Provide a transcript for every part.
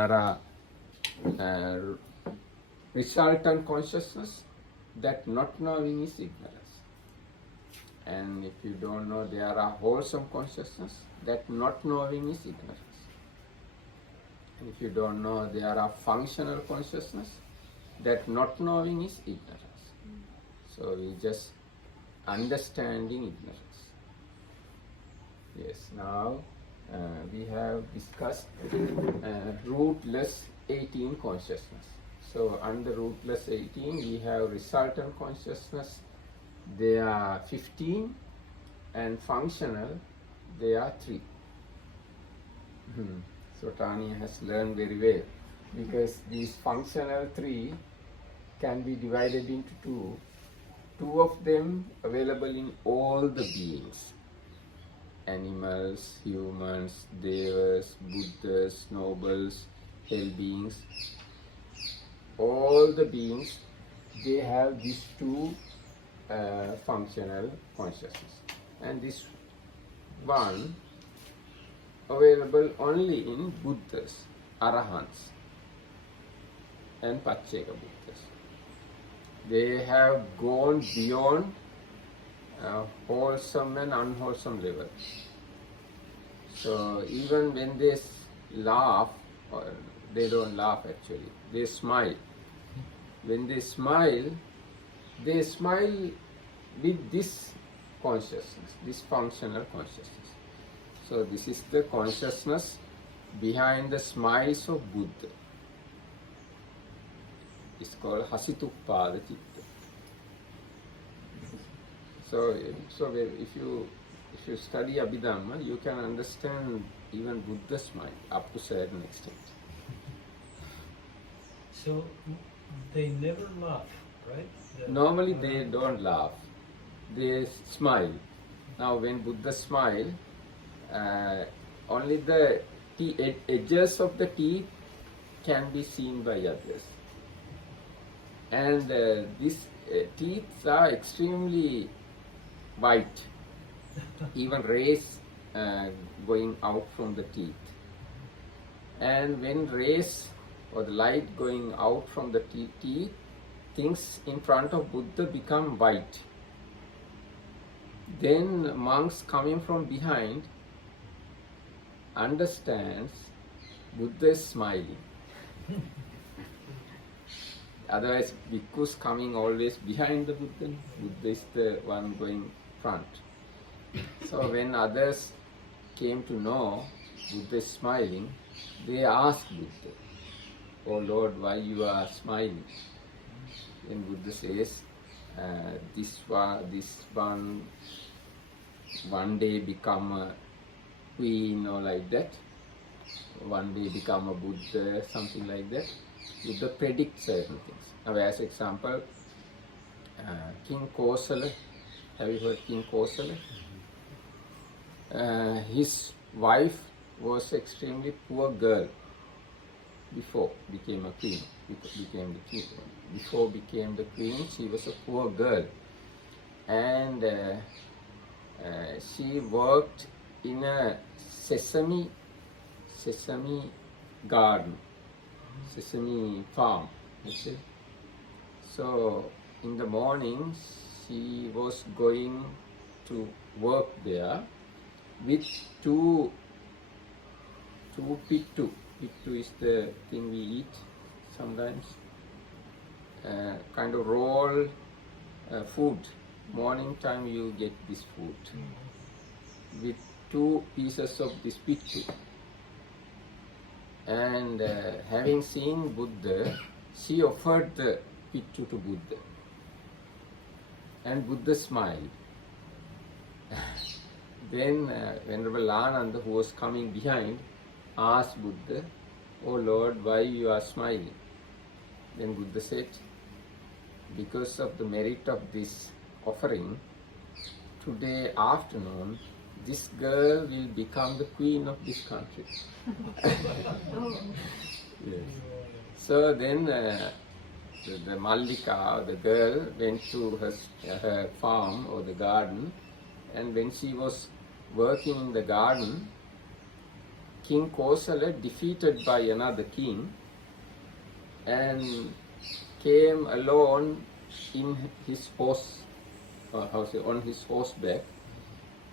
There are resultant consciousness, that not knowing is ignorance. And if you don't know, there are wholesome consciousness, that not knowing is ignorance. And if you don't know, there are functional consciousness, that not knowing is ignorance. So we just understanding ignorance. Yes, now we have discussed rootless 18 consciousness. So under rootless 18 we have resultant consciousness, they are 15, and functional they are 3. So Tanya has learned very well, because these functional 3 can be divided into 2. 2 of them available in all the beings. Animals, humans, devas, buddhas, nobles, hell beings. All the beings, they have these 2 functional consciousness. And this one available only in Buddhas, Arahants, and Pacceka Buddhas. They have gone beyond wholesome and unwholesome level. So even when they laugh, or they don't laugh actually, they smile. When they smile with this consciousness, this functional consciousness. So this is the consciousness behind the smiles of Buddha. It's called Hasituppada Citta. So if you study Abhidhamma, you can understand even Buddha's mind up to a certain extent. So they never laugh, right? Normally they don't laugh, they smile. Now when Buddha smile, only the edges of the teeth can be seen by others. And these teeth are extremely white, even rays going out from the teeth. And when rays or the light going out from the teeth, things in front of Buddha become white. Then monks coming from behind understands Buddha is smiling. Otherwise, bhikkhus coming always behind the Buddha. Buddha is the one going front. So when others came to know Buddha is smiling, they asked Buddha, "Oh Lord, why you are smiling?" Then Buddha says, this one day become a queen or like that. One day become a Buddha, something like that. Buddha predicts certain things. Now, as example, King Kosala. Have you heard King Kosala? His wife was extremely poor girl before became a queen. Before became the queen, she was a poor girl, and she worked in a sesame garden, sesame farm. Okay? So in the morning she was going to work there with two pittu. Pittu is the thing we eat sometimes, kind of roll food. Morning time you get this food with 2 pieces of this pittu. And having seen Buddha, she offered the pittu to Buddha, and Buddha smiled. Then Venerable Ananda, who was coming behind, asked Buddha, "Oh Lord, why you are smiling?" Then Buddha said, "Because of the merit of this offering, today afternoon this girl will become the queen of this country." Yes. So then the Mallika, the girl, went to her farm or the garden, and when she was working in the garden, King Kosala defeated by another king and came alone in his horse, on his horseback.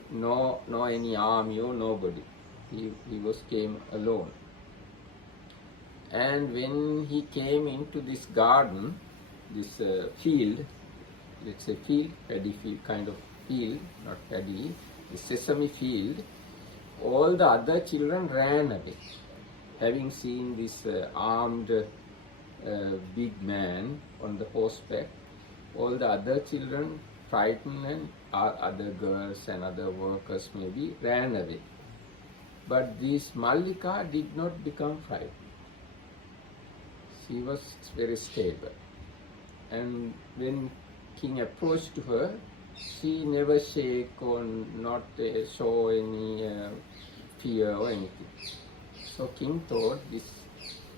No any army or nobody. He came alone. And when he came into this garden, this field, let's say field, paddy field, kind of field, not paddy, the sesame field, all the other children ran away. Having seen this armed big man on the horseback, all the other children, frightened, and other girls and other workers maybe ran away. But this Mallika did not become frightened. She was very stable. And when king approached her, she never shake or not show any fear or anything. So king thought this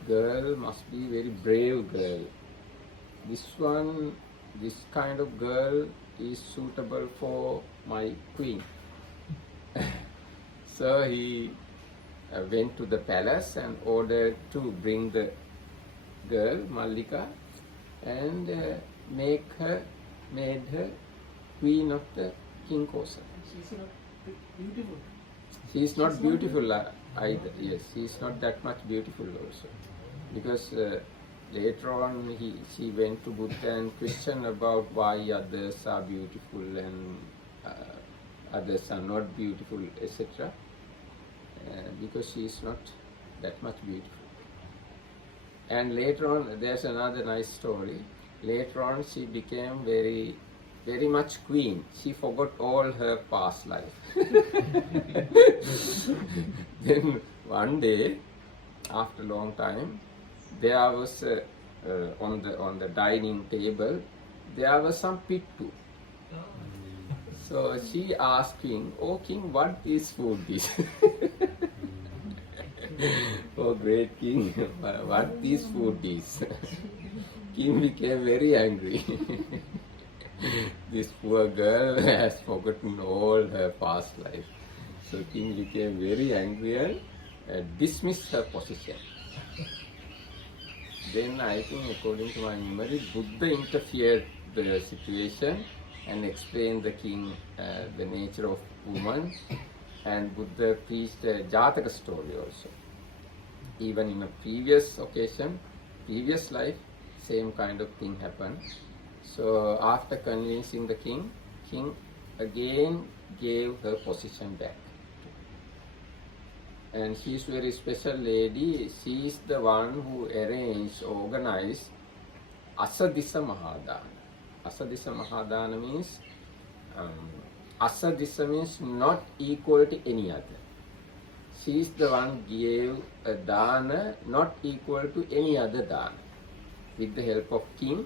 girl must be very brave girl. This kind of girl is suitable for my queen. So he went to the palace and ordered to bring the girl Mallika and made her queen of the King Kosala. She's not beautiful. She is not beautiful either. Yes, she is not that much beautiful also, because later on she went to Buddha and questioned about why others are beautiful and others are not beautiful, etc. Because she is not that much beautiful. And later on, there's another nice story. Later on, she became very, very much queen. She forgot all her past life. Then one day, after a long time, there was on the dining table, there was some pittu. So she asked king, "Oh king, what this food is?" "Oh great king, what this food is?" King became very angry. This poor girl has forgotten all her past life. So king became very angry and dismissed her position. Then I think, according to my memory, Buddha interfered the situation and explained the king the nature of woman, and Buddha preached a Jataka story also. Even in a previous occasion, previous life, same kind of thing happened. So after convincing the king again gave her position back. And she is very special lady. She is the one who organized Asadisa Mahadana. Asadisa Mahadana means Asadisa means not equal to any other. She is the one gave a dana not equal to any other dana. With the help of king,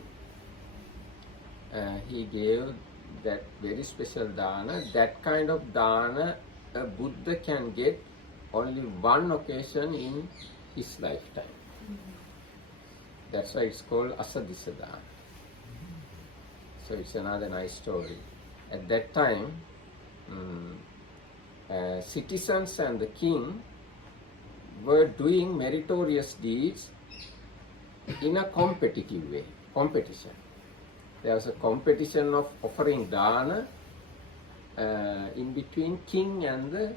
he gave that very special dana. That kind of dana a Buddha can get only one occasion in his lifetime. That's why it's called Asadisa dana. So it's another nice story. At that time, citizens and the king were doing meritorious deeds in a competitive way, competition. There was a competition of offering dana in between king and the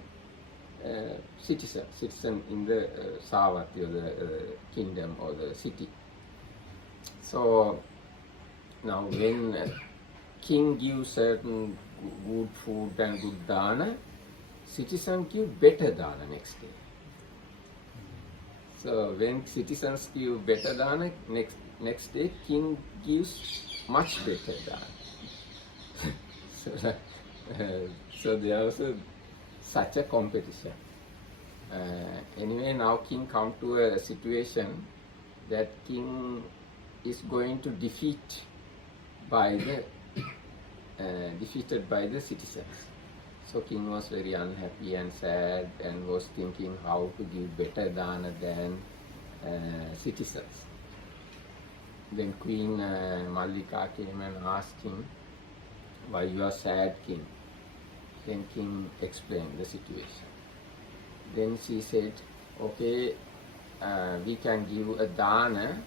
citizen in the Savati or the kingdom or the city. So now when king gives certain good food and good dana, citizens give better dana next day. So when citizens give better dana, next day king gives much better dana. So there was such a competition. Anyway, now king come to a situation that king is going to defeated by the citizens. So king was very unhappy and sad and was thinking how to give better dana than citizens. Then Queen Mallika came and asked him, "Why you are sad, king?" Then king explained the situation. Then she said, okay, we can give a dana,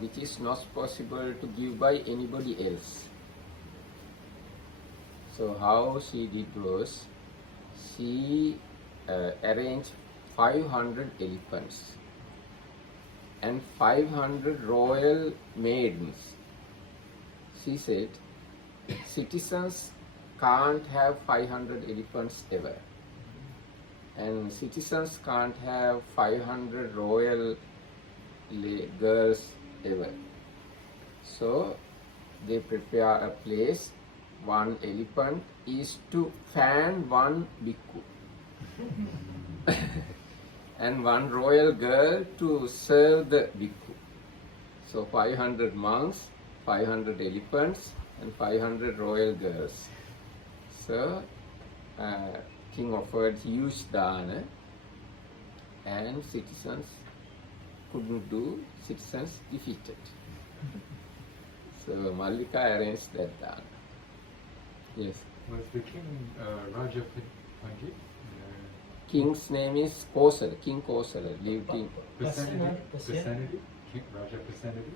which is not possible to give by anybody else. So how she did was, she arranged 500 elephants and 500 royal maidens. She said, citizens can't have 500 elephants ever, and citizens can't have 500 royal girls ever. So they prepare a place. One elephant is to fan one bhikkhu and one royal girl to serve the bhikkhu. So 500 monks, 500 elephants, and 500 royal girls. So king offered huge dana, and citizens couldn't do, citizens defeated. So Mallika arranged that dana. Yes. Was the king Raja Pandit? King's name is Kosala, King Kosala, lived in Pasenadi? King Raja Pasenadi?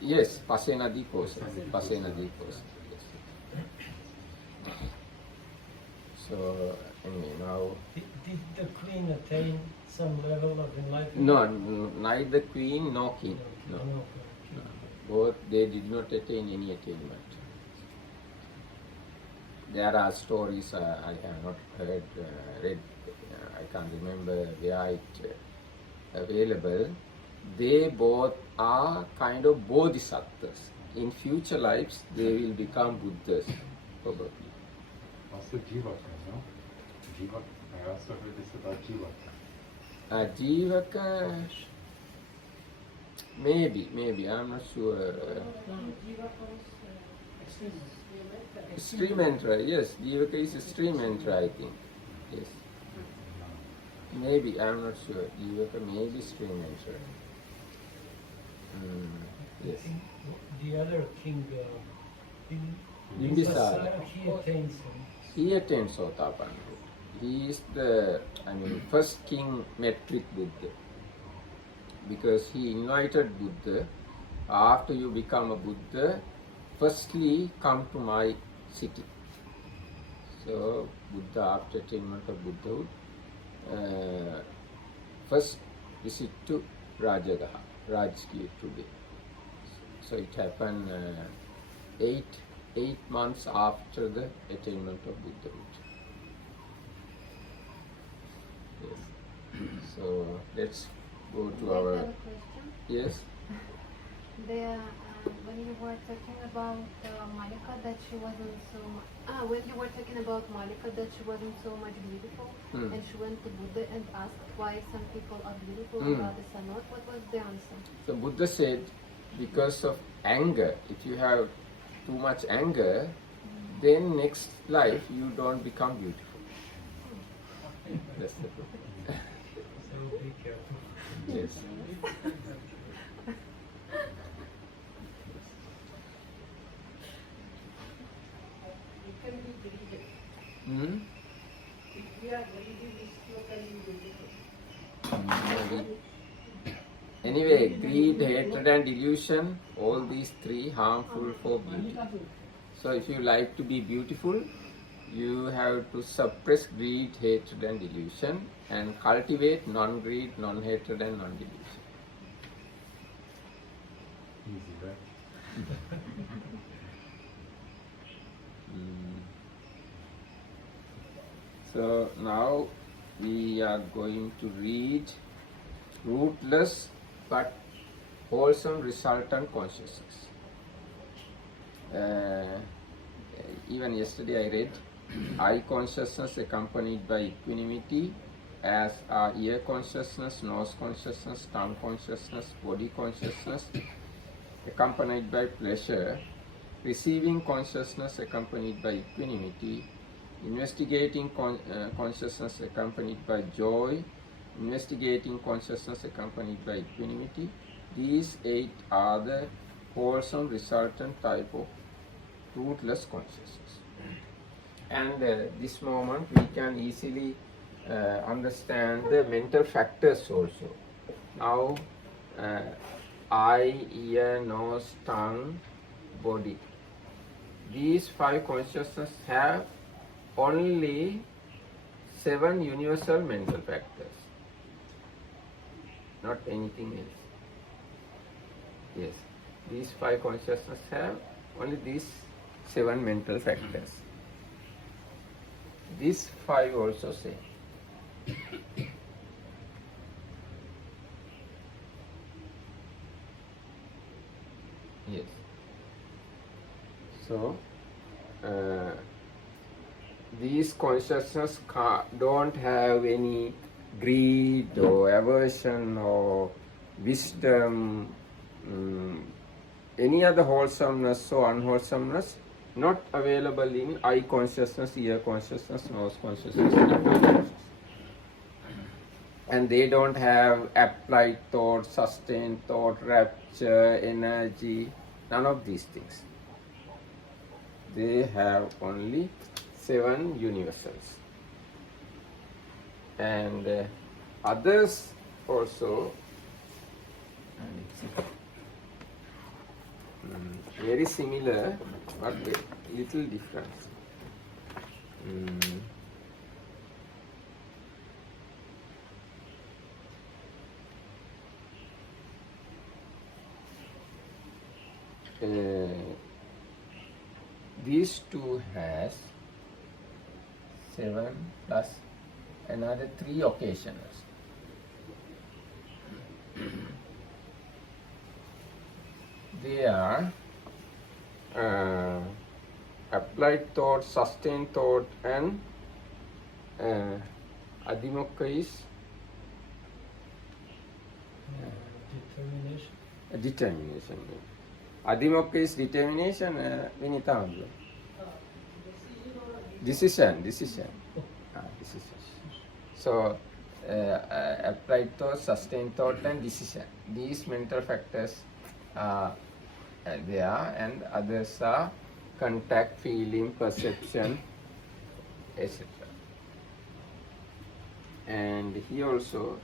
yes, Pasenadi Kosala, Pasenadi Kosala. Yes. So anyway, now Did the queen attain some level of enlightenment? no, neither queen nor king. No, No. no. Both they did not attain any attainment. There are stories I have not heard, read, I can't remember where it available. They both are kind of bodhisattvas. In future lives, they will become Buddhas, probably. Also Jivaka, no? Jivaka. I also heard this about Jivaka. Jivaka, maybe, I'm not sure. Stream enterer, yes, Jivaka is a stream enterer, I think. Yes. Maybe, I'm not sure. Jivaka may be stream enterer. Yes. The other king, Bimbisara. he attained some. He attained Sotapanna. He is the, first king met with Buddha. Because he invited Buddha, after you become a Buddha, firstly come to my city. So Buddha, after attainment of Buddhahood, first visit to Rajagaha, Rajgir today. So it happened 8 months after the attainment of Buddhahood. Yes. So let's go to I our. have a question. Yes. When you were talking about Malika, that she wasn't so. When you were talking about Malika, that she wasn't so much beautiful, and she went to Buddha and asked why some people are beautiful and others are not. What was the answer? So Buddha said, because of anger, if you have too much anger, then next life you don't become beautiful. That's the truth. So be careful. Yes. Hmm? Maybe. Anyway, greed, hatred and delusion, all these three harmful for beauty. So if you like to be beautiful, you have to suppress greed, hatred and delusion and cultivate non-greed, non-hatred and non-delusion. Easy, right? So now we are going to read Rootless but Wholesome Resultant Consciousness. Even yesterday I read eye consciousness accompanied by equanimity, as are ear consciousness, nose consciousness, tongue consciousness, body consciousness accompanied by pleasure, receiving consciousness accompanied by equanimity, investigating consciousness accompanied by joy, investigating consciousness accompanied by equanimity. These 8 are the wholesome resultant type of rootless consciousness. And this moment we can easily understand the mental factors also. Now, eye, ear, nose, tongue, body. These 5 consciousness have only 7 universal mental factors, not anything else. Yes, these 5 consciousness have only these 7 mental factors. These 5 also same. Yes. So, these consciousness don't have any greed or aversion or wisdom, any other wholesomeness or unwholesomeness not available in eye consciousness, ear consciousness, nose consciousness, tongue consciousness. And they don't have applied thought, sustained thought, rapture, energy, none of these things. They have only 7 universals. And others also, very similar but little difference. These 2 has 7 plus another 3 occasionals. They are applied thought, sustained thought, and adhimokka is Determination. determination. Adhimokka is determination, Vinita. Decision. Decision. So, applied thought, sustained thought, and decision. These mental factors are there, and others are contact, feeling, perception, etc. And here also,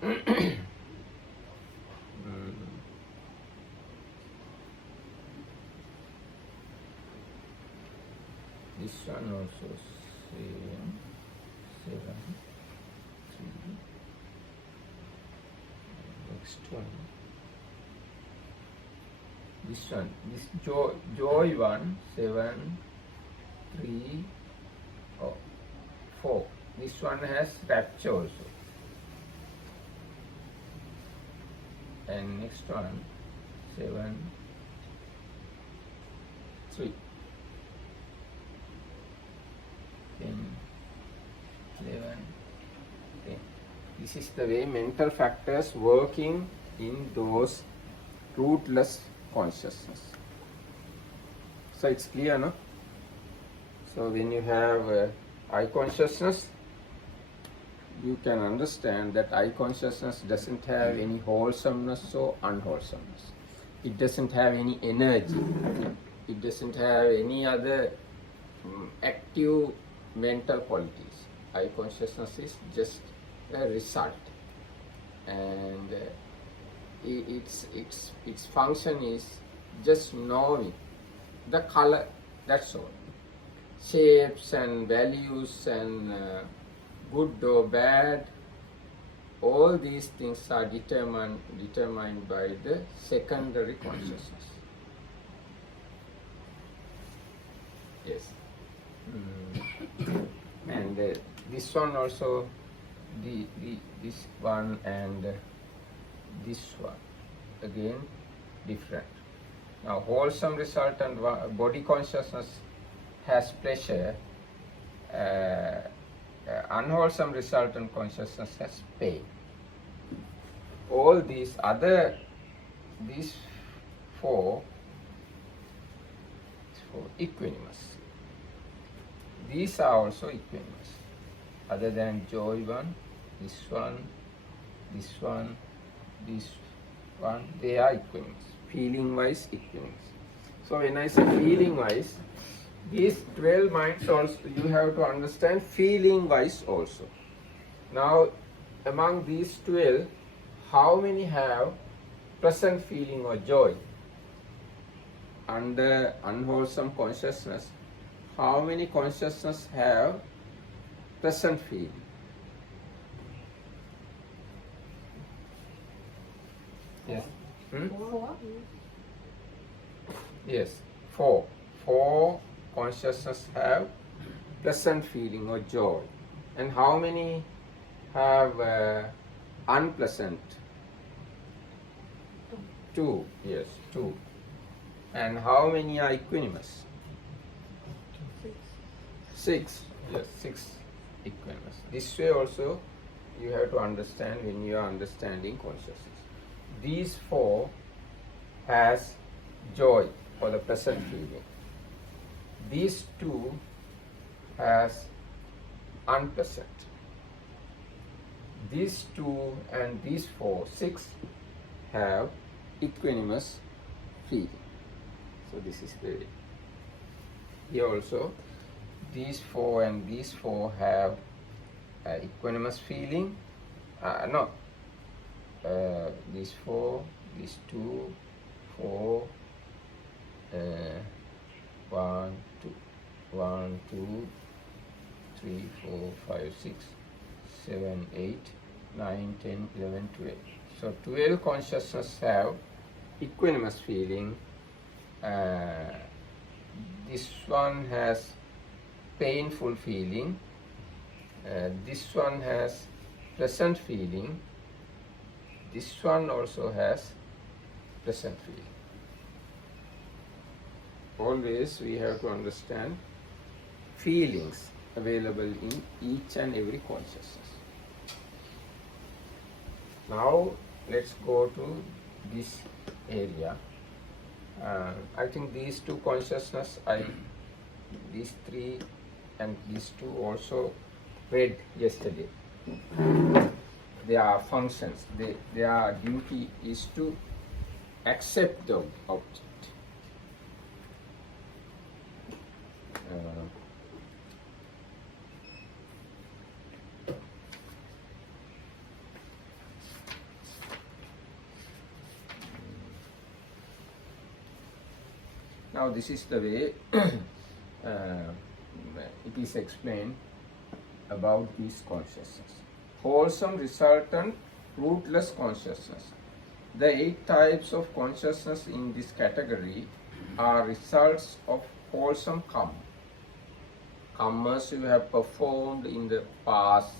this one also same, 7, 3. Next one. This one, this joy one, 7, 3, 4. This one has rapture also. And next one, 7, 3. 10, 11, 10. This is the way mental factors working in those rootless consciousness. So it's clear, no? So when you have eye consciousness, you can understand that eye consciousness doesn't have any wholesomeness or unwholesomeness. It doesn't have any energy. It doesn't have any other active mental qualities. Eye consciousness is just a result, and its function is just knowing the color. That's all. Shapes and values and good or bad. All these things are determined by the secondary consciousness. Yes. And this one also, this one and this one, again different. Now wholesome resultant body consciousness has pleasure, unwholesome resultant consciousness has pain. All these 4 equanimous. These are also equanimous. Other than joy one, this one, this one, this one, they are equanimous. Feeling wise, equanimous. So when I say feeling wise, these 12 minds also, you have to understand feeling wise also. Now, among these 12, how many have pleasant feeling or joy? Under unwholesome consciousness, how many consciousness have pleasant feeling? Yes. Hmm? 4. Yes. 4. 4 consciousness have pleasant feeling or joy. And how many have unpleasant? 2. Yes, 2. And how many are equanimous? 6. Yes, 6 equanimous. This way also you have to understand when you are understanding consciousness. These 4 has joy or the pleasant feeling. These 2 has unpleasant. These 2 and these 4, 6 have equanimous feeling. So this is the way. Here also these 4 and these 4 have equanimous feeling. These 4, these 2, 4, 1, 2, 3, 4, 5, 6, 7, 8, 9, 10, 11, 12. So 12 consciousness have equanimous feeling. This one has painful feeling. This one has pleasant feeling. This one also has pleasant feeling. Always we have to understand feelings available in each and every consciousness. Now let's go to this area. I think these 2 consciousness, these 3 and these 2 also read yesterday. Their functions, their duty is to accept the object. Now this is the way it is explained about this consciousness. Wholesome resultant rootless consciousness. The 8 types of consciousness in this category are results of wholesome karma. Karmas you have performed in the past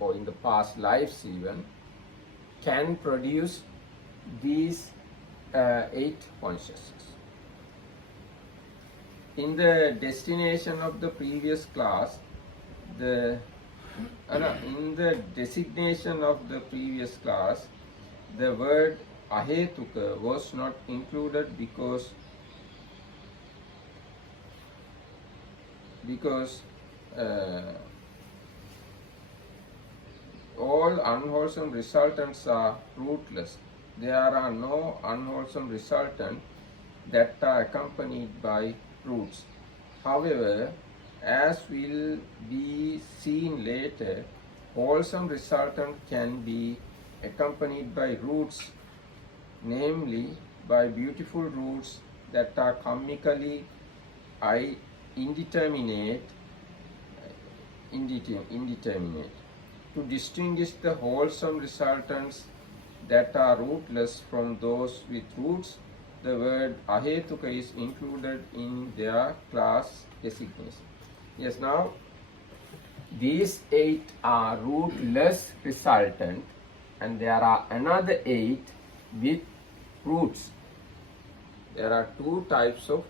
or in the past lives even can produce these 8 consciousness. In the destination of the previous class, in the designation of the previous class, the word ahetuka was not included because all unwholesome resultants are rootless. There are no unwholesome resultants that are accompanied by roots. However, as will be seen later, wholesome resultant can be accompanied by roots, namely by beautiful roots that are karmically indeterminate. To distinguish the wholesome resultants that are rootless from those with roots, the word ahetuka is included in their class designation. Yes, now these 8 are rootless resultant and there are another 8 with roots. There are 2 types of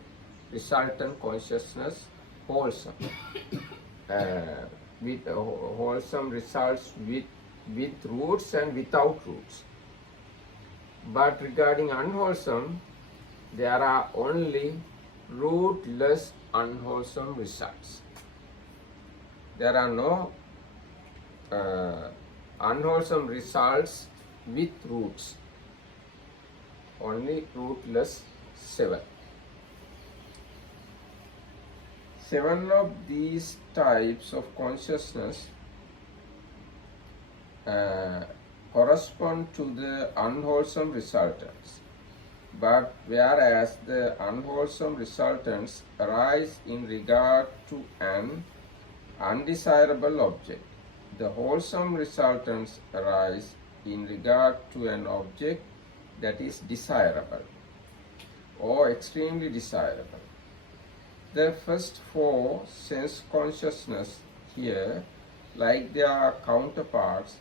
resultant consciousness wholesome. With wholesome results with roots and without roots. But regarding unwholesome, there are only rootless unwholesome results. There are no unwholesome results with roots, only rootless 7. 7 of these types of consciousness correspond to the unwholesome resultants. But whereas the unwholesome resultants arise in regard to an undesirable object, the wholesome resultants arise in regard to an object that is desirable or extremely desirable. The first four sense consciousness here, like their counterparts,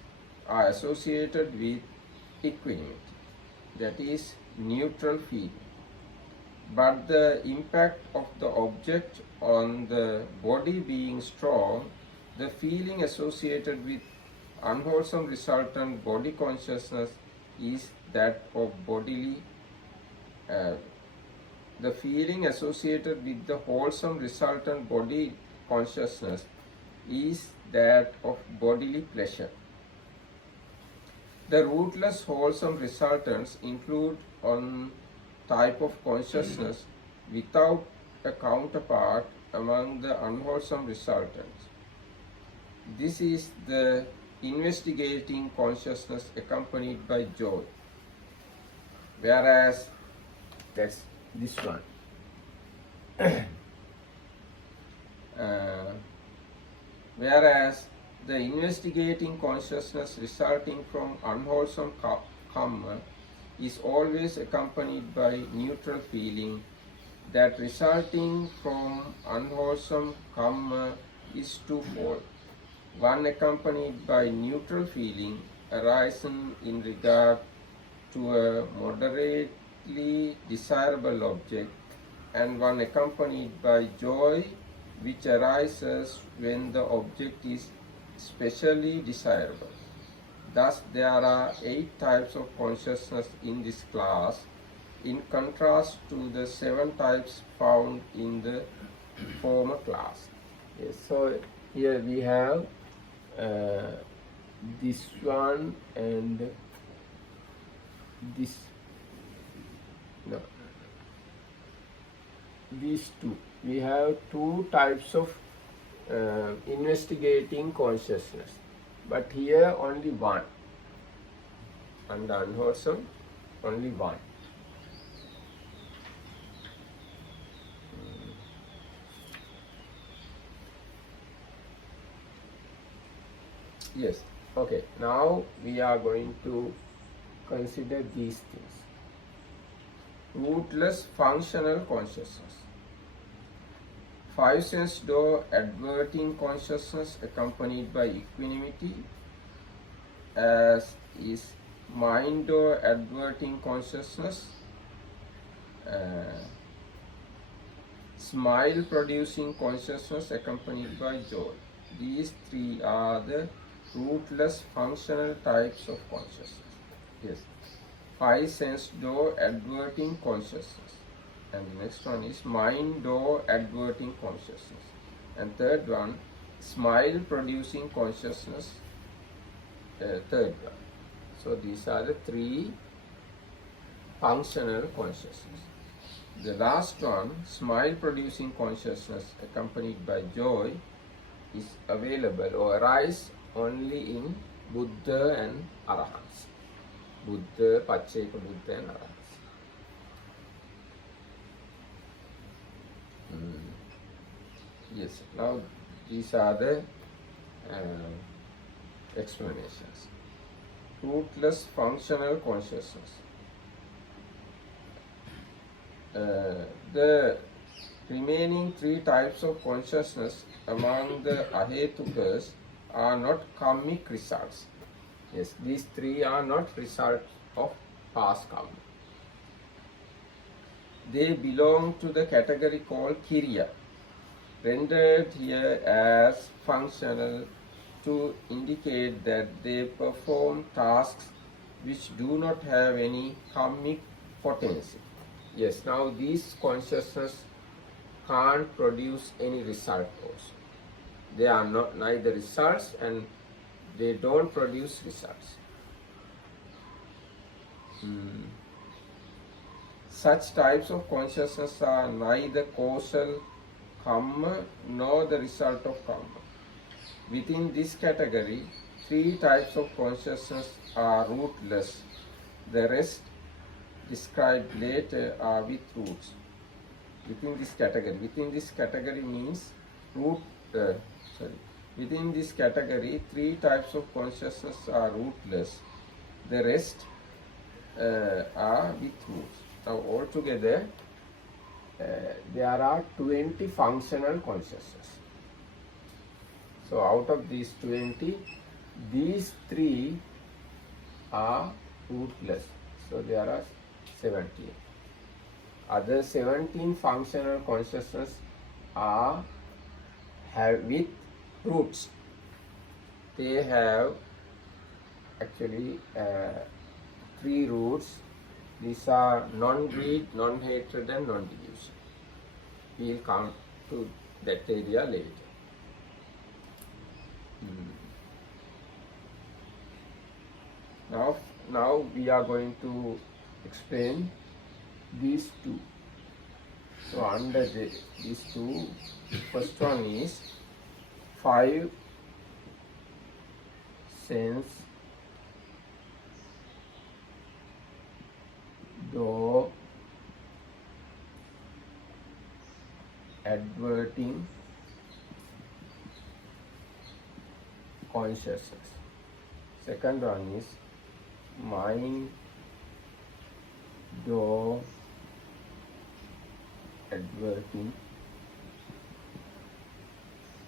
are associated with equanimity, that is, neutral feeling. But the impact of the object on the body being strong, the feeling associated with unwholesome resultant body consciousness is that of bodily. The feeling associated with the wholesome resultant body consciousness is that of bodily pleasure. The rootless wholesome resultants include one type of consciousness without a counterpart among the unwholesome resultants. This is the investigating consciousness accompanied by joy, whereas that's this one. Whereas the investigating consciousness resulting from unwholesome karma is always accompanied by neutral feeling. That resulting from unwholesome karma is twofold. One accompanied by neutral feeling arising in regard to a moderately desirable object, and one accompanied by joy which arises when the object is specially desirable. Thus, there are 8 types of consciousness in this class, in contrast to the 7 types found in the former class. Yes, so here we have this one and this. No, these two. We have 2 types of investigating consciousness, but here only one. And unwholesome, only one. Yes, okay. Now we are going to consider these things. Rootless functional consciousness. 5 sense door adverting consciousness accompanied by equanimity, as is mind door adverting consciousness, smile producing consciousness accompanied by joy. These 3 are the rootless functional types of consciousness. Yes. 5 sense door adverting consciousness. And the next one is mind door adverting consciousness. And third one, smile producing consciousness. Third one. So these are the 3 functional consciousness. The last one, smile producing consciousness accompanied by joy, is available or arise only in Buddha and Arahants. Buddha, Pacceka Buddha and Arahants. Yes, now these are the explanations. Rootless functional consciousness. The remaining 3 types of consciousness among the ahetukas are not karmic results. Yes, these 3 are not results of past karma. They belong to the category called kiriya, rendered here as functional to indicate that they perform tasks which do not have any karmic potency. Yes, now these consciousness can't produce any result also. They are not neither results and they don't produce results. Such types of consciousness are neither causal karma nor the result of karma. Within this category, three types of consciousness are rootless. The rest described later are with roots. Within this category means within this category, three types of consciousness are rootless. The rest are with roots. Now altogether, there are 20 functional consciousness. So out of these 20, these three are rootless. So there are 17. Other 17 functional consciousness are with roots. They have actually three roots. These are non-greed, non-hatred and non-delusion. We will come to that area later. Now we are going to explain these two. So under these two, first one is 5 sense door adverting consciousness. Second one is mind door adverting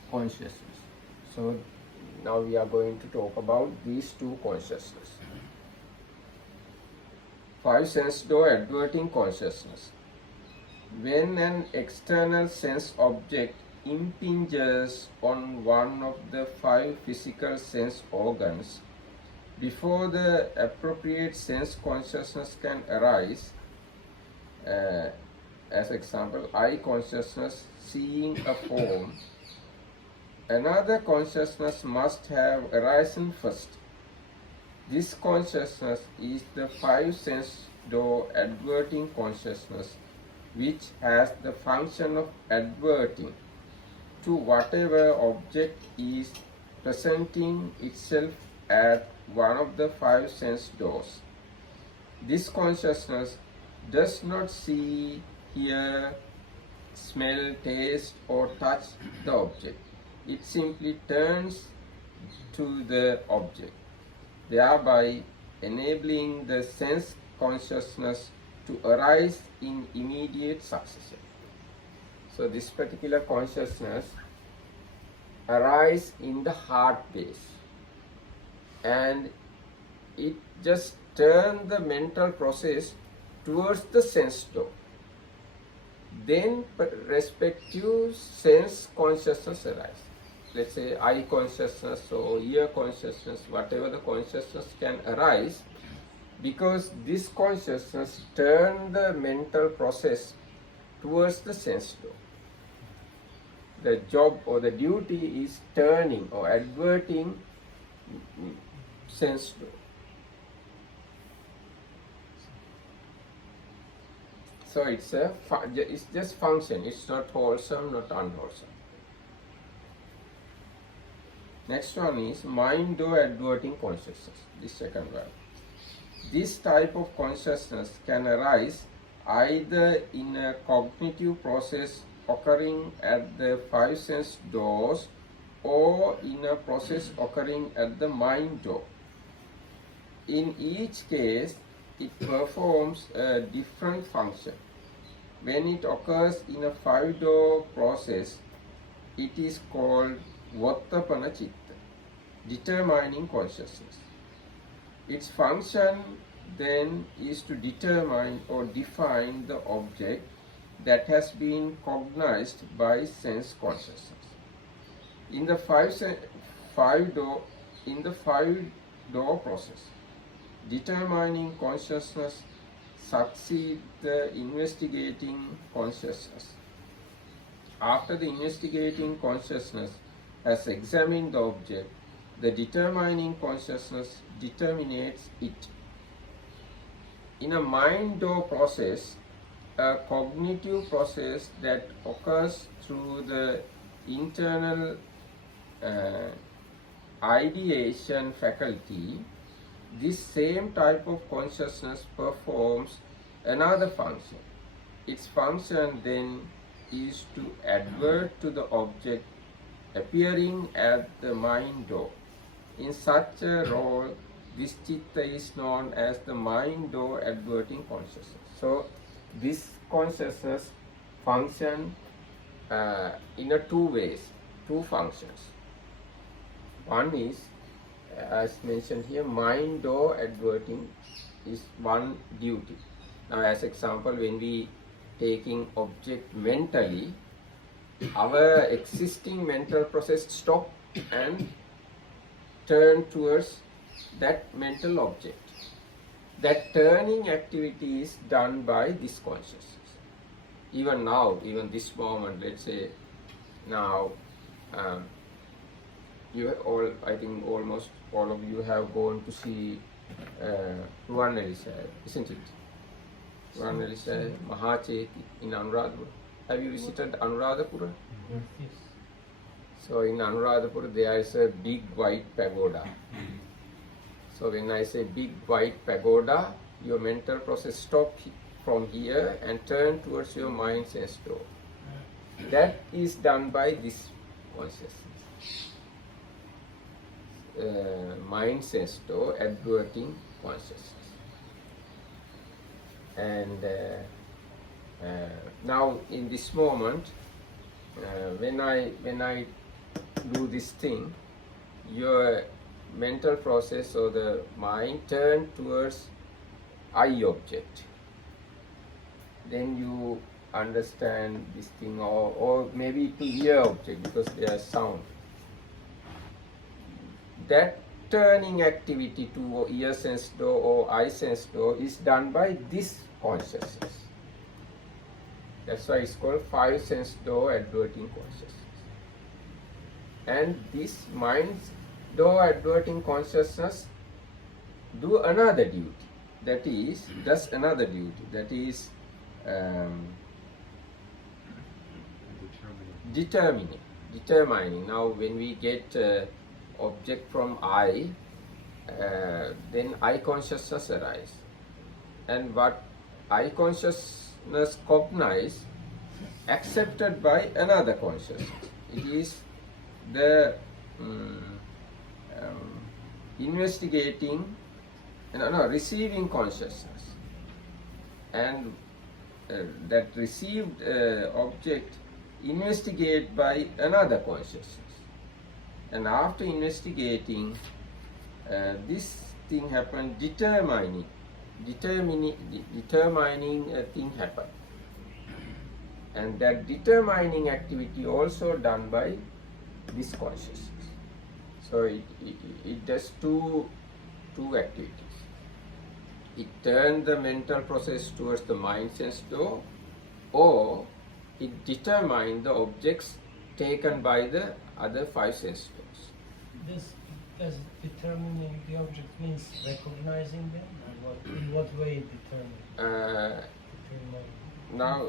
consciousness. So now we are going to talk about these two consciousness. 5 sense door adverting consciousness. When an external sense object impinges on one of the 5 physical sense organs, before the appropriate sense consciousness can arise, as example, eye consciousness seeing a form, another consciousness must have arisen first. This consciousness is the 5 sense door adverting consciousness, which has the function of adverting to whatever object is presenting itself at one of the 5 sense doors. This consciousness does not see, hear, smell, taste or touch the object. It simply turns to the object, thereby enabling the sense consciousness to arise in immediate succession. So this particular consciousness arises in the heart base, and it just turns the mental process towards the sense door. Then respective sense consciousness arises. Let's say eye consciousness or ear consciousness, whatever the consciousness can arise, because this consciousness turns the mental process towards the sense door. The job or the duty is turning or adverting sense door. So it's just function. It's not wholesome, not unwholesome. Next one is mind door adverting consciousness. The second one. This type of consciousness can arise either in a cognitive process occurring at the 5 sense doors or in a process occurring at the mind door. In each case, it performs a different function. When it occurs in a 5-door process, it is called Vattapana Chitta, determining consciousness. Its function then is to determine or define the object that has been cognized by sense consciousness. In the 5-door process, determining consciousness succeeds the investigating consciousness. After the investigating consciousness has examined the object, the determining consciousness determinates it. In a mind door process, a cognitive process that occurs through the internal ideation faculty, this same type of consciousness performs another function. Its function then is to advert to the object appearing at the mind door. In such a role, this chitta is known as the mind door adverting consciousness. So, this consciousness function in a two ways, two functions. One is, as mentioned here, mind door adverting is one duty. Now, as example, when we taking object mentally, our existing mental process stop and turn towards that mental object. That turning activity is done by this consciousness. Even now, even this moment, let's say now, you all, I think almost all of you have gone to see Rootless, isn't it? Rootless, Mahacheti in Anuradhapura. Have you visited Anuradhapura? Yes. So in Anuradhapura there is a big white pagoda. So when I say big white pagoda, your mental process stop from here and turn towards your mind sense door. That is done by this consciousness. Mind sense door adverting consciousness. And now in this moment, when I do this thing, your mental process or the mind turn towards eye object. Then you understand this thing, or maybe to ear object because there is sound. That turning activity to ear sense door or eye sense door is done by this consciousness. That's why it's called five sense door adverting consciousness. And this mind door adverting consciousness do another duty. That is, does another duty. That is determining. Now, when we get object from eye, then eye consciousness arise, and what eye consciousness cognize accepted by another consciousness. It is the receiving consciousness, and that received object investigate by another consciousness. And after investigating, this thing happened, determining a thing happened. And that determining activity also done by this consciousness. So it does two activities. It turns the mental process towards the mind sense door, or it determines the objects taken by the other five sense doors. This, as determining the object, means recognizing them, and in what way determine? Now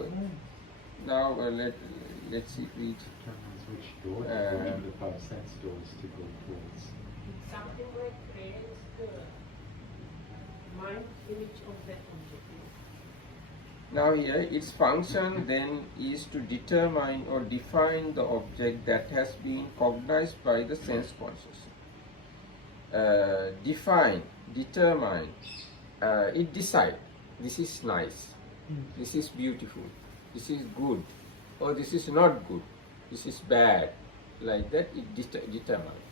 let's see, read. Determines which door the five sense doors to go towards. Something like creates the mind image of that object. Now here, its function then is to determine or define the object that has been cognized by the sense consciousness. Define, determine, it decide, this is nice, this is beautiful, this is good, or this is not good, this is bad, like that it determines.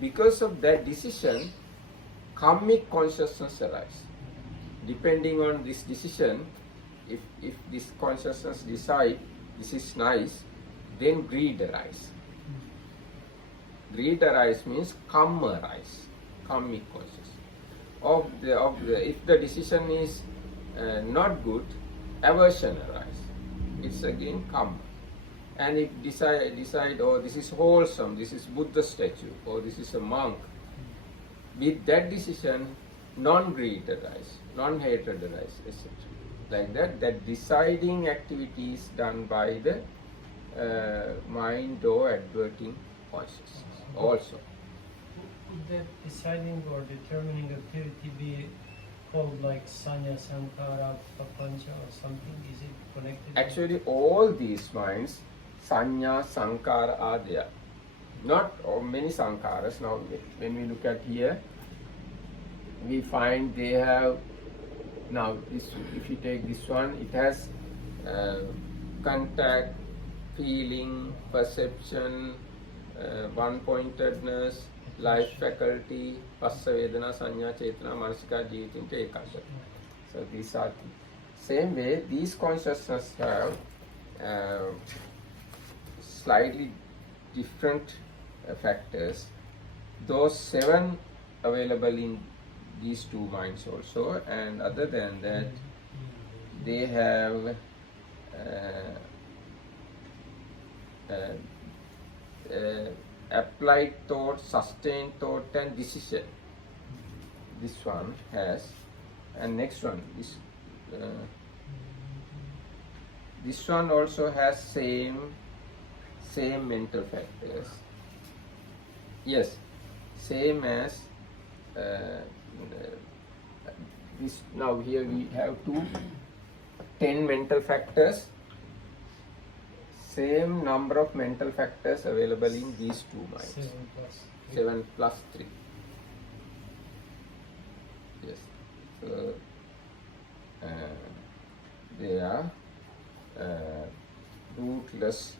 Because of that decision, karmic consciousness arises. Depending on this decision, if this consciousness decide this is nice, then greed arises. Greed arises means karma arises, karmic consciousness. If the decision is not good, aversion arises. It's again karma. And if decide, oh, this is wholesome, this is Buddha statue, or this is a monk, with that decision, non-greed arises, non-hatred arises, etc. Like that deciding activity is done by the mind or adverting consciousness also. Could that deciding or determining activity be called like Sanya, Sankara, Papancha or something? Is it connected? Actually, all these minds, Sanya, Sankara are there. Not many Sankaras. Now, when we look at here, we find they have, now this, if you take this one, it has contact, feeling, perception, one-pointedness, life faculty, Passa Vedana, Sanya, Chetana, Manasika, Jivitinta, Ekasha. So these are same way, these consciousness have slightly different factors. Those 7 available in these 2 minds also, and other than that, they have applied thought, sustained thought, and decision. This one has, and next one, this one also has same mental factors. Yes, same as this. Now here we have 10 mental factors. Same number of mental factors available in these 2 minds. 7 plus 3. Yes. So they are rootless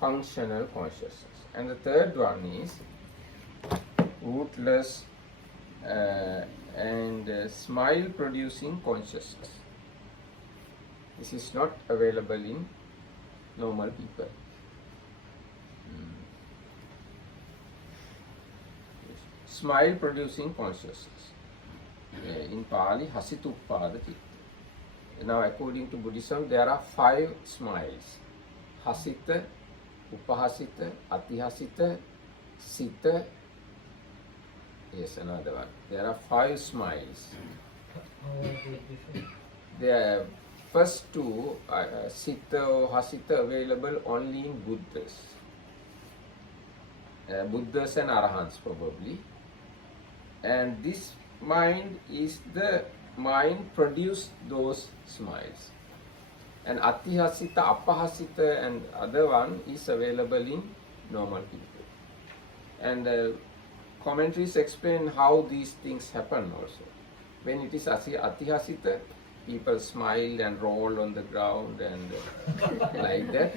functional consciousness. And the third one is rootless and smile producing consciousness. This is not available in normal people. Smile producing consciousness. In Pali, Hasituppada Citta. Now, according to Buddhism, there are 5 smiles: Hasita, Upahasita, Atihasita, Sita. Yes, another one. There are 5 smiles. How are they different? The first 2, Sita or Hasita, available only in Buddhas. Buddhas and Arahants probably. And this mind is the mind produced those smiles. And Atihasita, Apahasita and other one is available in normal people. And commentaries explain how these things happen also. When it is Atihasita, people smile and roll on the ground and like that.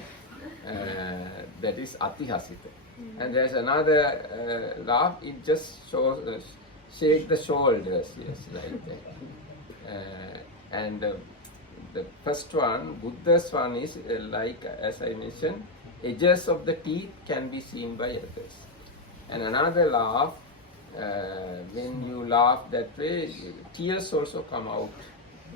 That is Atihasita. And there's another laugh, it just shows, shake the shoulders, yes, like that. And the first one, Buddha's one is like, as I mentioned, edges of the teeth can be seen by others. And another laugh, when you laugh that way, tears also come out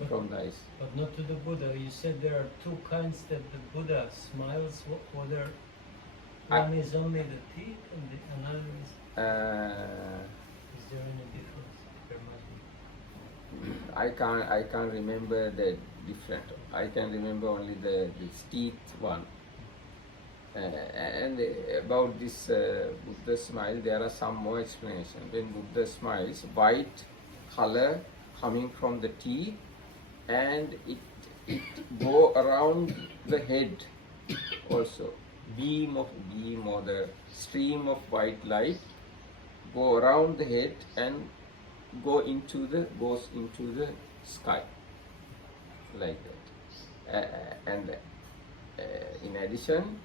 from the eyes. But not to the Buddha. You said there are 2 kinds that the Buddha smiles. Whether one is only the teeth and the another is. Is there any difference? There must be. I can't remember the different. I can remember only the teeth one. And about this Buddha smile, there are some more explanations. When Buddha smiles, white color coming from the teeth, and it go around the head also. Beam or the stream of white light go around the head and goes into the sky, like that. And in addition,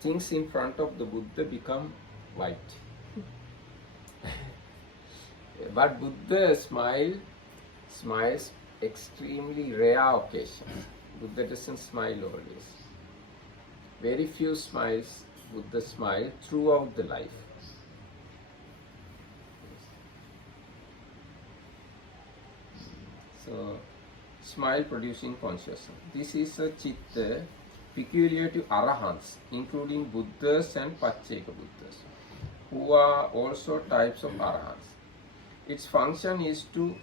things in front of the Buddha become white. But Buddha smiles extremely rare occasions. Buddha doesn't smile always. Very few smiles Buddha smile throughout the life. So, smile producing consciousness. This is a chitta peculiar to Arahants, including Buddhas and Pacceka Buddhas, who are also types of Arahants. Its function is to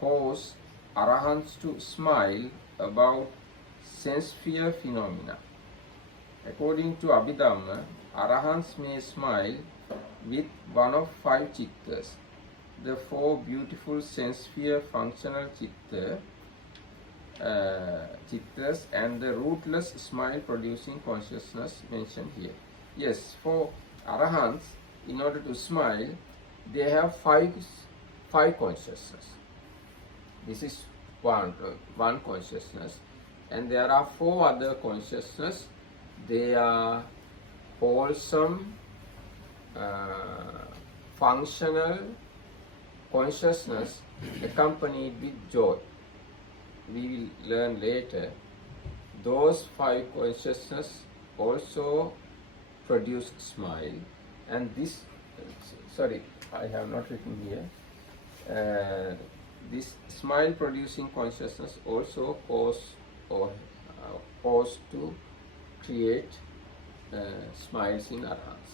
cause Arahants to smile about sense sphere phenomena. According to Abhidhamma, Arahants may smile with one of 5 chittas. The 4 beautiful sense sphere functional chittas and the rootless smile producing consciousness mentioned here. Yes, for arahants, in order to smile, they have five consciousness. This is one consciousness, and there are 4 other consciousness. They are wholesome, functional consciousness accompanied with joy. We will learn later. Those 5 consciousness also produce smile, and this, sorry, I have not written here. This smile producing consciousness also cause to create smiles in arhats.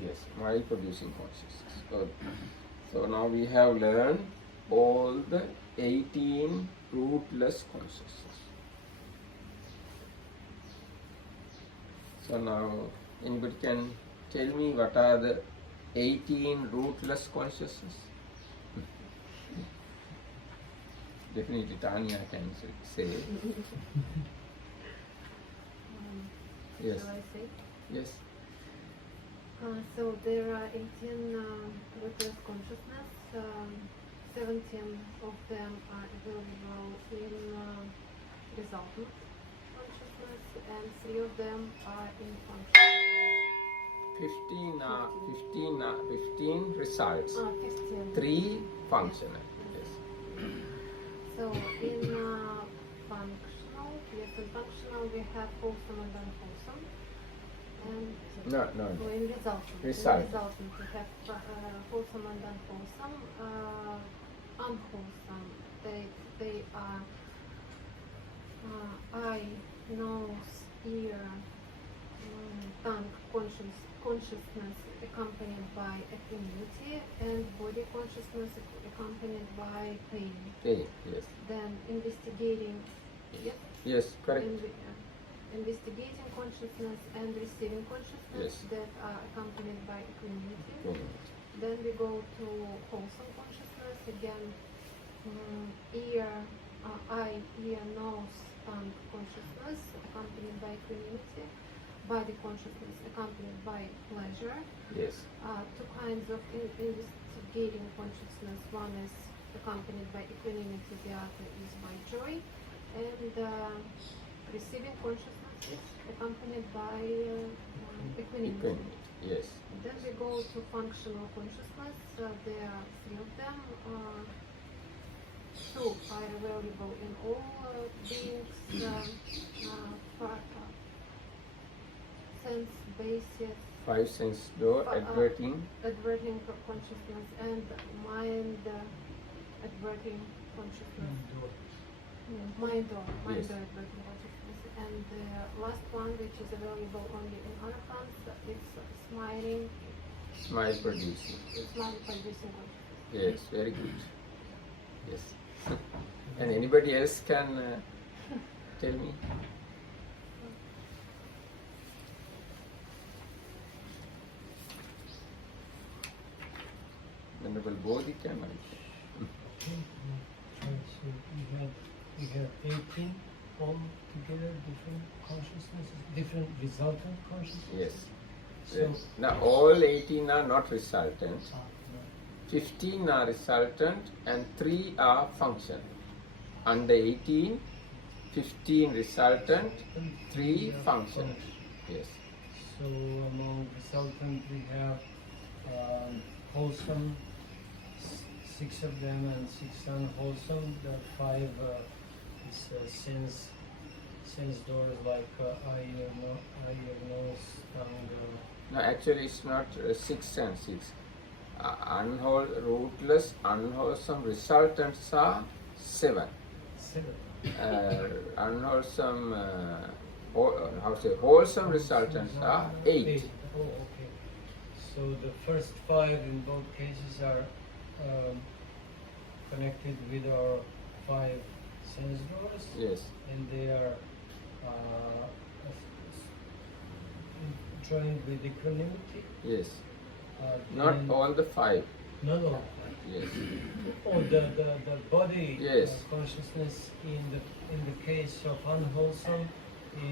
Yes, smile producing consciousness. Good. So now we have learned all the 18 rootless consciousness. So now anybody can tell me what are the 18 rootless consciousness? Definitely Tanya can say. Yes. Shall I say? Yes. So there are 18 rootless consciousness. 17 of them are available in resultant consciousness, and 3 of them are in function. 15 results. 15. 3 functional. Yes. So in functional, yes, in functional we have wholesome and unwholesome. And No. so in resultant, we have wholesome and unwholesome. Unwholesome, they are eye, nose, ear, tongue consciousness accompanied by equanimity, and body consciousness accompanied by pain. Okay, yes. Then investigating, Yes, correct. investigating consciousness and receiving consciousness that are accompanied by equanimity. Then we go to wholesome consciousness again, eye, ear, nose, tongue consciousness accompanied by equanimity, body consciousness accompanied by pleasure. Yes. 2 kinds of investigating consciousness. One is accompanied by equanimity, the other is by joy, and receiving consciousness is accompanied by equanimity. Yes. Then we go to functional consciousness. There are 3 of them. 2 are available in all beings. Sense basis, 5 sense door, adverting. adverting consciousness, and mind adverting consciousness. Mind door adverting consciousness. And the last one, which is available only in arahants, it's smiling. Smile producing. Smile producing consciousness. Yes, very good. Yes. And anybody else can tell me? Venerable Bodhi can So we have 18 all together, different consciousnesses, different resultant consciousnesses. Yes. So, Yes. Now all 18 are not resultant. no. 15 are resultant and 3 are function. Under 18, 15 resultant, 3 function. Yes. So among resultant we have wholesome, 6 of them, and 6 unwholesome. The 5 is sense doors like eye, ear, nose, tongue. No, actually it's not 6 and 6. Rootless, unwholesome resultants are 7. 7. Unwholesome, wholesome resultants are 8. Oh, okay. So the first 5 in both cases are connected with our 5 sense doors, Yes. and they are joined with equanimity. Yes. Then- Not all the 5. Not all. Yes. Oh, the body Yes. consciousness in the case of unwholesome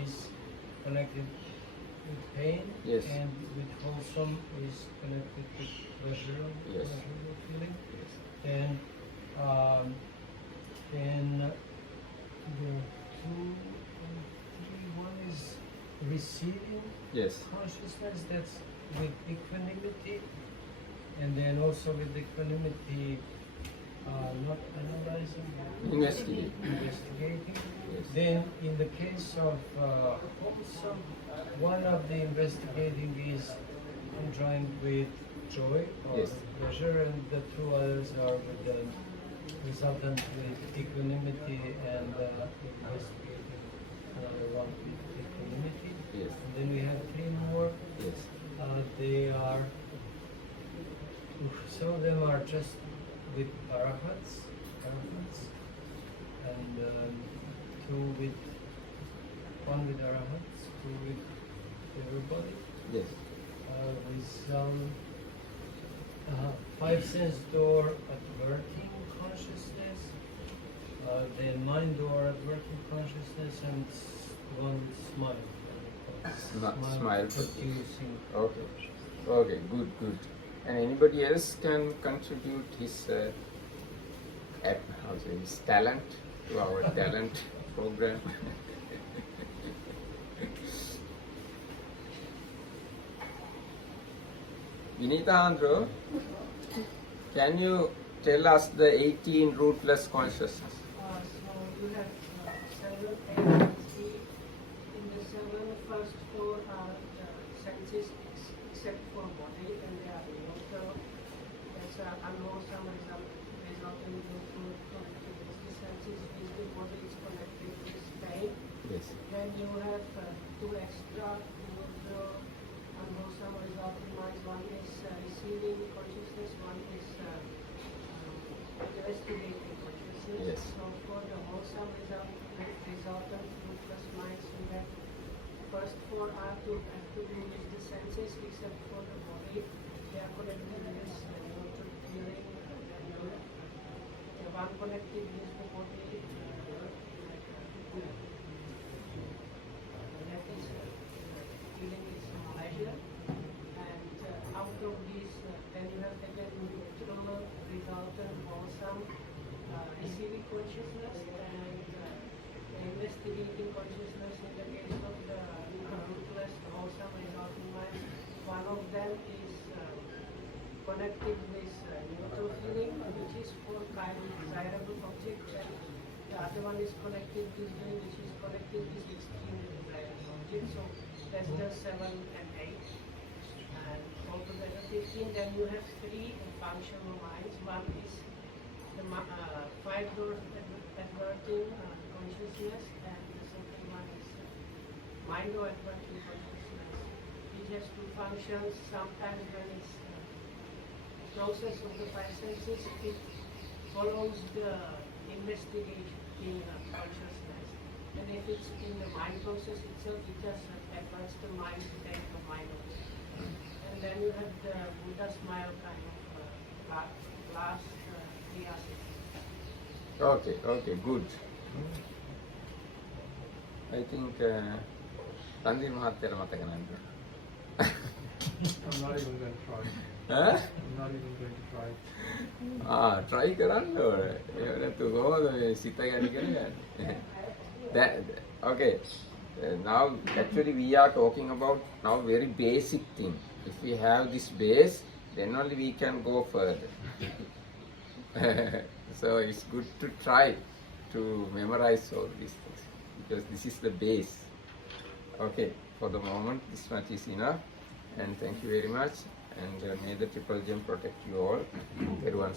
is connected with pain, Yes. and with wholesome is connected with pleasure, Yes. pleasurable feeling. Yes. Then there are 2 and 3. One is receiving Yes. consciousness, that's with equanimity, and then also with equanimity, not analyzing, Investigate. investigating. Yes. Then in the case of wholesome, one of the investigating is joined with joy or Yes. pleasure, and the 2 others are with the resultant with equanimity and investigating another one with equanimity. Yes. And then we have 3 more. Yes. They are, some of them are just with arahats, and 2 with, 1 with arahats, 2 with everybody. Yes. With some 5 sense door adverting consciousness, then mind door adverting consciousness, and 1 with smile. Smile producing. Okay. Okay. Good. Good. And anybody else can contribute his his talent to our talent program. Vinita Andro, can you tell us the 18 rootless consciousness? So you have 7, 8, and 3. In the 7, first 4 are senses except for body, and they are neutral. That's unwholesome resulting in the senses is the body is connected with pain. Yes. Then you have 2 extra neutral unwholesome resulting minds. One is receiving consciousness, one is investigating consciousness. Yes. So for the wholesome resultant rootless minds, you have first 4 are to have to do with the senses except for the body. They are connected with neutral feeling. The one connected with the body. That is feeling is pleasure, and out of this, then you have again neutral, resultant, wholesome, receiving consciousness, and investigating consciousness. In the case of the rootless, wholesome, resulting mind, one of them is connected with neutral feeling, which is for kind of desirable object, and the other one is connected with will, which is connected with extremely desirable object. So that's the 7 and 8. And altogether 15. Then you have 3 functional minds. One is the 5 door adverting consciousness, and the second one is mind door adverting consciousness. It has 2 functions. Sometimes when it's process of the 5 senses, it follows the investigating consciousness. And if it's in the mind process itself, it just adverts the mind to take the mind away. And then you have the Buddha smile kind of last 3 aspects. Okay. Okay. Good. I think Tandir Mahathira මතක නැහැ. I'm not even going to try. ඈ? I'm not even going to try. try කරන්න ඕනේ. ඒ නැතු කොහොමද මේ සිත ගැන කියන්නේ? That okay. Now actually we are talking about now very basic thing. If we have this base, then only we can go further. So it's good to try to memorize all these things because this is the base. Okay, for the moment this much is enough, and thank you very much, and may the Triple Gem protect you all. Everyone,